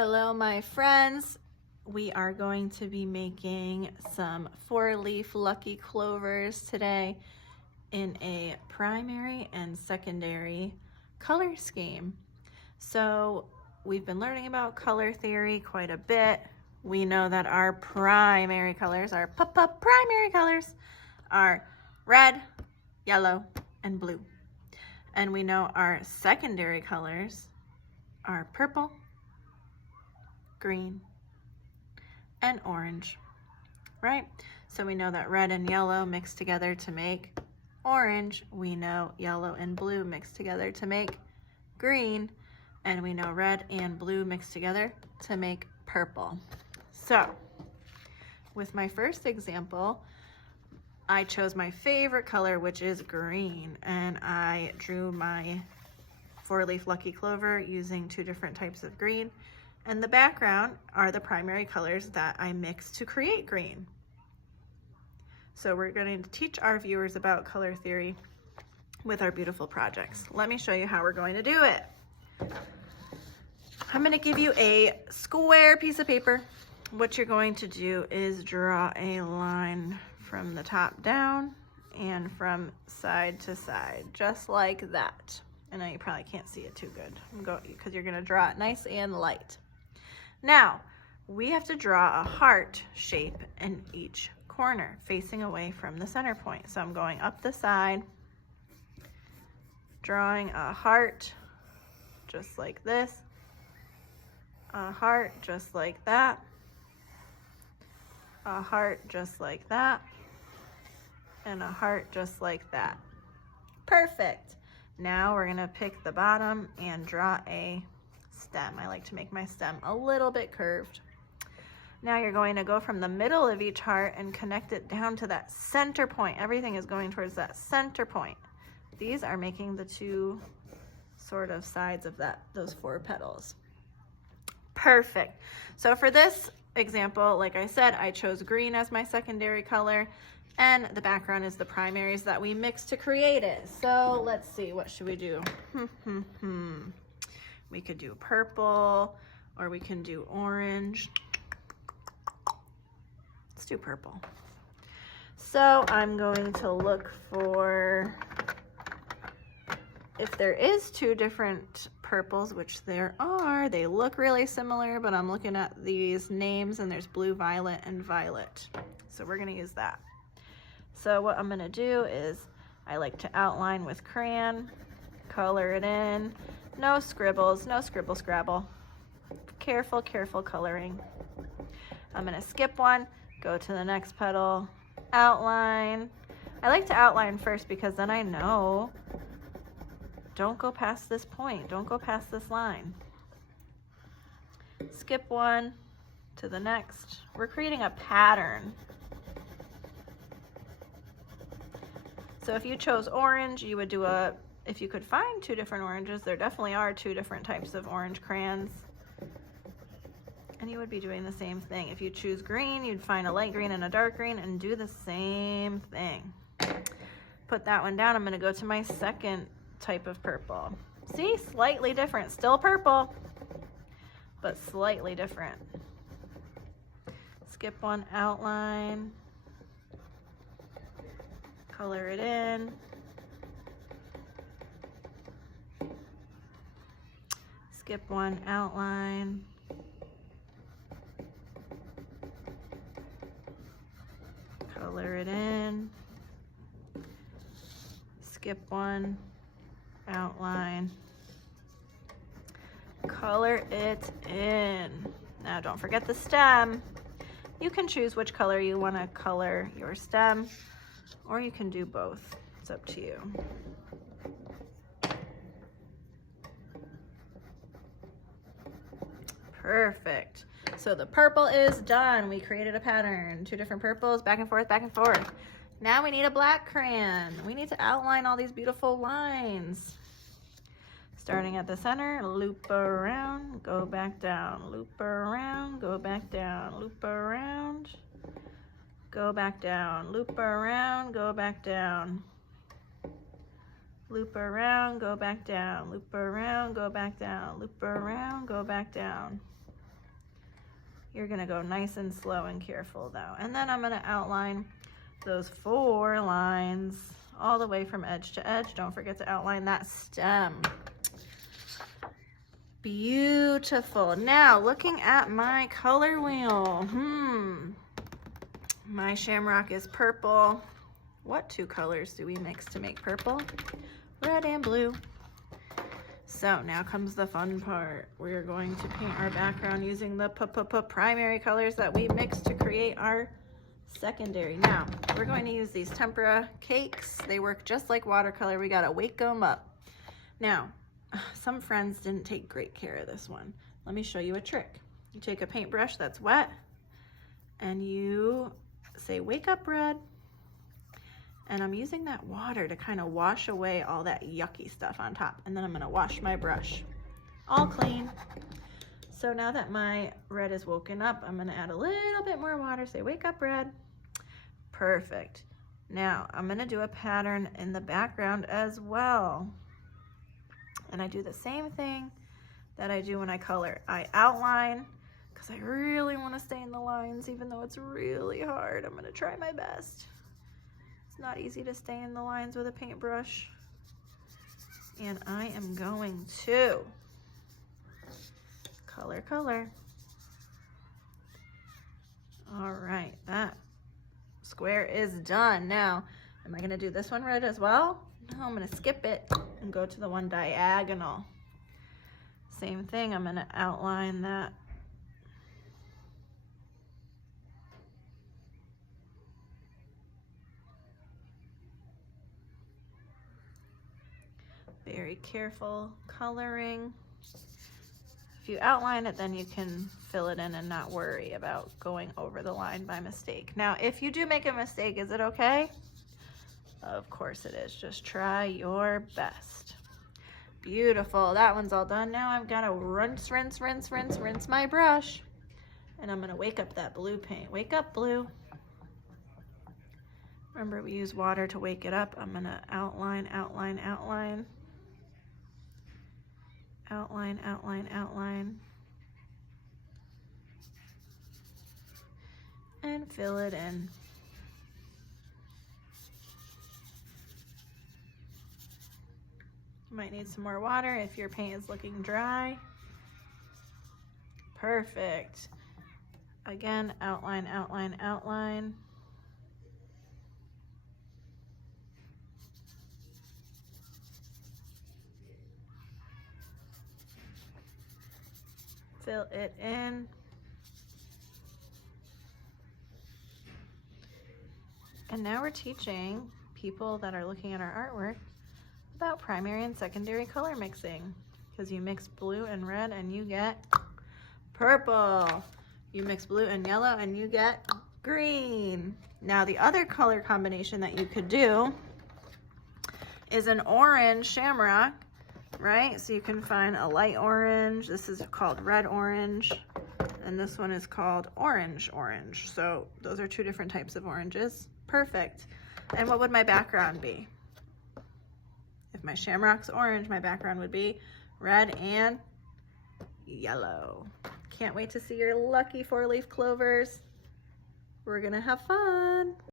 Hello, my friends. We are going to be making some 4-leaf lucky clovers today in a primary and secondary color scheme. So we've been learning about color theory quite a bit. We know that our primary colors, our primary colors, are red, yellow, and blue. And we know our secondary colors are purple, green, and orange, right? So we know that red and yellow mix together to make orange. We know yellow and blue mix together to make green. And we know red and blue mix together to make purple. So with my first example, I chose my favorite color, which is green, and I drew my 4-leaf lucky clover using 2 different types of green. And the background are the primary colors that I mixed to create green. So we're going to teach our viewers about color theory with our beautiful projects. Let me show you how we're going to do it. I'm going to give you a square piece of paper. What you're going to do is draw a line from the top down and from side to side, just like that. I know you probably can't see it too good because you're going to draw it nice and light. Now, we have to draw a heart shape in each corner, facing away from the center point. So I'm going up the side, drawing a heart just like this, a heart just like that, a heart just like that, and a heart just like that. Perfect. Now we're gonna pick the bottom and draw a stem. I like to make my stem a little bit curved. Now you're going to go from the middle of each heart and connect it down to that center point. Everything is going towards that center point. These are making the 2 sort of sides of those 4 petals. Perfect. So for this example, like I said, I chose green as my secondary color, and the background is the primaries that we mixed to create it. So let's see, what should we do? We could do purple, or we can do orange. Let's do purple. So I'm going to look for, if there is 2 different purples, which there are, they look really similar, but I'm looking at these names and there's blue, violet, and violet. So we're gonna use that. So what I'm gonna do is, I like to outline with crayon, color it in. No scribbles, no scribble scrabble. Careful, careful coloring. I'm gonna skip one, go to the next petal, outline. I like to outline first because then I know, don't go past this point, don't go past this line. Skip one to the next. We're creating a pattern. So if you chose orange, you would do if you could find 2 different oranges, there definitely are 2 different types of orange crayons. And you would be doing the same thing. If you choose green, you'd find a light green and a dark green and do the same thing. Put that one down. I'm gonna go to my second type of purple. See, slightly different, still purple, but slightly different. Skip one, outline, color it in. Skip one, outline. Color it in. Skip one, outline. Color it in. Now don't forget the stem. You can choose which color you want to color your stem, or you can do both. It's up to you. Perfect. So the purple is done. We created a pattern. 2 different purples, back and forth, back and forth. Now we need a black crayon. We need to outline all these beautiful lines. Starting at the center, loop around, go back down, loop around, go back down, loop around, go back down, loop around, go back down. Loop around, go back down, loop around, go back down, loop around, go back down. You're gonna go nice and slow and careful though. And then I'm gonna outline those 4 lines all the way from edge to edge. Don't forget to outline that stem. Beautiful. Now looking at my color wheel. My shamrock is purple. What 2 colors do we mix to make purple? Red and blue. So now comes the fun part. We're going to paint our background using the primary colors that we mixed to create our secondary. Now, we're going to use these tempera cakes. They work just like watercolor. We gotta wake them up. Now, some friends didn't take great care of this one. Let me show you a trick. You take a paintbrush that's wet and you say, wake up red. And I'm using that water to kind of wash away all that yucky stuff on top. And then I'm gonna wash my brush. All clean. So now that my red is woken up, I'm gonna add a little bit more water. Say, wake up red. Perfect. Now I'm gonna do a pattern in the background as well. And I do the same thing that I do when I color. I outline, because I really wanna stay in the lines, even though it's really hard. I'm gonna try my best. Not easy to stay in the lines with a paintbrush. And I am going to color. All right, that square is done. Now, am I gonna do this one red as well? No, I'm gonna skip it and go to the one diagonal. Same thing, I'm gonna outline that. Very careful coloring. If you outline it, then you can fill it in and not worry about going over the line by mistake. Now, if you do make a mistake, is it okay? Of course it is. Just try your best. Beautiful. That one's all done. Now I've got to rinse my brush. And I'm going to wake up that blue paint. Wake up, blue. Remember, we use water to wake it up. I'm going to outline. And fill it in. You might need some more water if your paint is looking dry. Perfect. Again, outline. Fill it in. And now we're teaching people that are looking at our artwork about primary and secondary color mixing, because you mix blue and red and you get purple. You mix blue and yellow and you get green. Now the other color combination that you could do is an orange shamrock, right? So you can find a light orange. This is called red orange, and this one is called orange. So those are 2 different types of oranges. Perfect. And what would my background be? If my shamrock's orange, my background would be red and yellow. Can't wait to see your lucky 4-leaf clovers. We're gonna have fun.